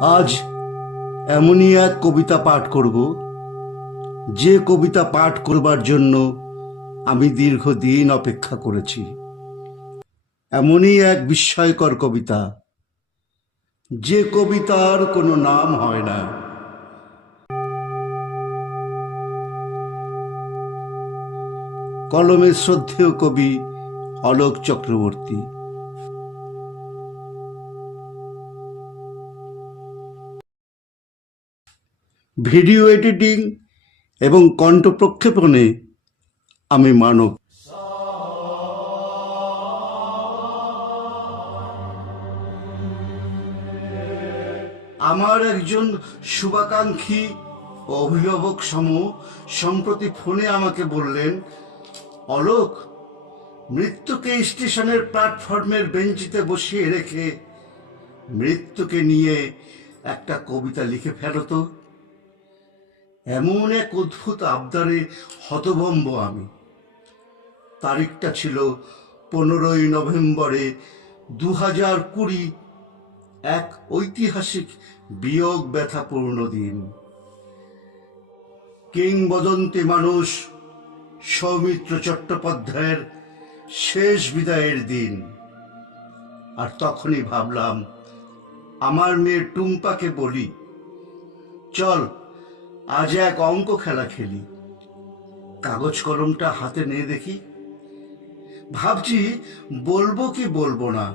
আজ এমনই এক কবিতা পাঠ করব, যে কবিতা পাঠ করবার জন্য আমি দীর্ঘদিন অপেক্ষা করেছি। এমনই এক বিস্ময়কর কবিতা, যে কবিতার কোনো নাম হয় না। কলমের শ্রদ্ধেয় কবি অলোক চক্রবর্তী। ভিডিও এডিটিং এবং কণ্ঠ প্রক্ষেপণে আমি মানব। আমার একজন শুভাকাঙ্ক্ষী ও অভিভাবক সম্প্রতি ফোনে আমাকে বললেন, অলোক, মৃত্যুকে স্টেশনের প্ল্যাটফর্মের বেঞ্চিতে বসিয়ে রেখে মৃত্যুকে নিয়ে একটা কবিতা লিখে ফেলো তো। এমন এক অদ্ভুত আবদারে হতভম্ব আমি। তারিখটা ছিল 15ই নভেম্বরে 2020, এক ঐতিহাসিক বিয়োগ ব্যথাপূর্ণ দিন। কিংবদন্তি মানুষ সৌমিত্র চট্টোপাধ্যায়ের শেষ বিদায়ের দিন। আর তখনই ভাবলাম, আমার মেয়ে টুম্পাকে বলি, চল আজ এক অঙ্ক খেলা খেলি। কাগজ কলমটা হাতে নিয়ে দেখি। ভাবছি বলবো কি বলবো না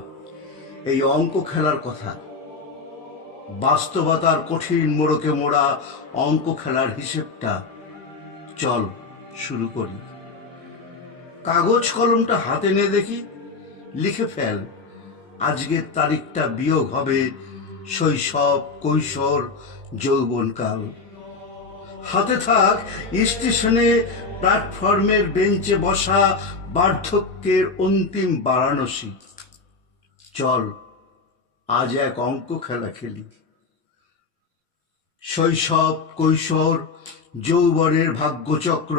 এই অঙ্ক খেলার কথা। বাস্তবতার কঠিন মোড়কে মোড়া অঙ্ক খেলার হিসেবটা চল শুরু করি। কাগজ কলমটা হাতে নিয়ে দেখি, লিখে ফেল। আজকের তারিখটা বিয়োগ হবে শৈশব, কৈশোর, যৌবনকাল। হাতে থাক স্টেশনে প্ল্যাটফর্মের বেঞ্চে বসা বার্ধক্যের অন্তিম বারাণসী। চল আজ এক অঙ্ক খেলা খেলি। শৈশব, কৈশোর, যৌবনের ভাগ্যচক্র,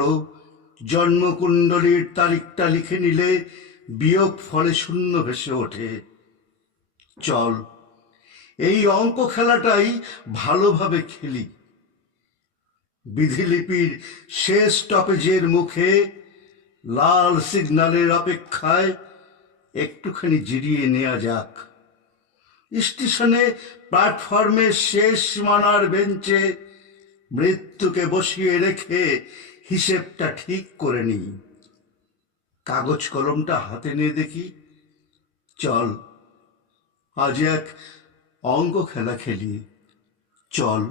জন্মকুণ্ডলীর তারিখটা লিখে নিলে বিয়োগ ফলে শূন্য ভেসে ওঠে। চল এই অঙ্ক খেলাটাই ভালোভাবে খেলি। বিধিলিপির শেষ স্টপেজের মুখে লাল সিগন্যালের অপেক্ষায় একটুখানি জিরিয়ে নেওয়া যাক। স্টেশনে প্ল্যাটফর্মের শেষ সীমানার বেঞ্চে মৃত্যুকে বসিয়ে রেখে হিসেবটা ঠিক করে নিই। কাগজ কলমটা হাতে নিয়ে দেখি। চল আজ এক অঙ্ক খেলা খেলি। চল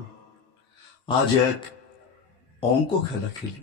আজ এক অঙ্ক খেলা খেলি।